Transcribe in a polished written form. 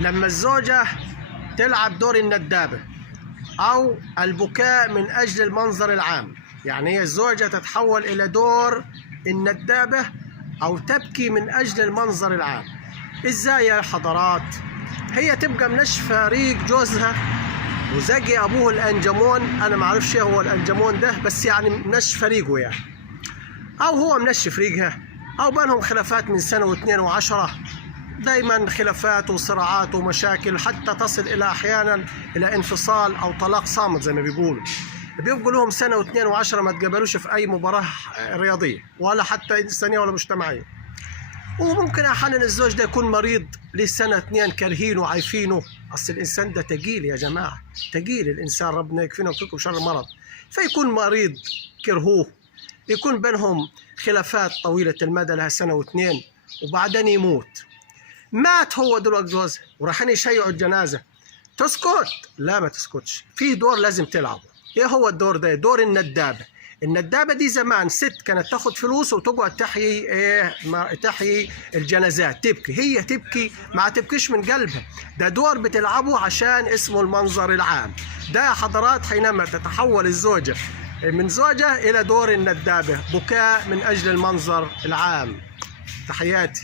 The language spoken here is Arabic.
لما الزوجة تلعب دور الندابة أو البكاء من أجل المنظر العام، يعني هي الزوجة تتحول إلى دور الندابة أو تبكي من أجل المنظر العام. إزاي يا حضرات؟ هي تبقى منشفة ريق جوزها وزقي أبوه الأنجمون، أنا معرفش إيه هو الأنجمون ده، بس يعني منشفة ريقه يعني، أو هو منشف ريقها، أو بينهم خلافات من سنة واثنين وعشرة، دايما خلافات وصراعات ومشاكل، حتى تصل إلى أحيانا إلى انفصال أو طلاق صامت زي ما بيقولوا. بيبقوا لهم سنة واثنين وعشرة ما تقابلوش في أي مباراة رياضية ولا حتى إنسانية ولا مجتمعية. وممكن أحيانا الزوج ده يكون مريض لسنة اثنين كارهينه وعايفينه، أصل الإنسان ده تقيل يا جماعة، تقيل الإنسان، ربنا يكفينا ويكفيكم شر المرض. فيكون مريض كرهوه، يكون بينهم خلافات طويلة المدى لها سنة واثنين، وبعدين يموت. مات هو دلوقتي جوزها ورايحين يشيعوا الجنازة، تسكت؟ لا ما تسكتش، في دور لازم تلعبه. ايه هو الدور ده؟ دور الندابة. الندابة دي زمان ست كانت تاخد فلوس وتقعد تحيي الجنازات، تبكي، هي تبكي ما تبكيش من قلبها، ده دور بتلعبه عشان اسمه المنظر العام. ده يا حضرات حينما تتحول الزوجة من زوجة إلى دور الندابة، بكاء من أجل المنظر العام. تحياتي.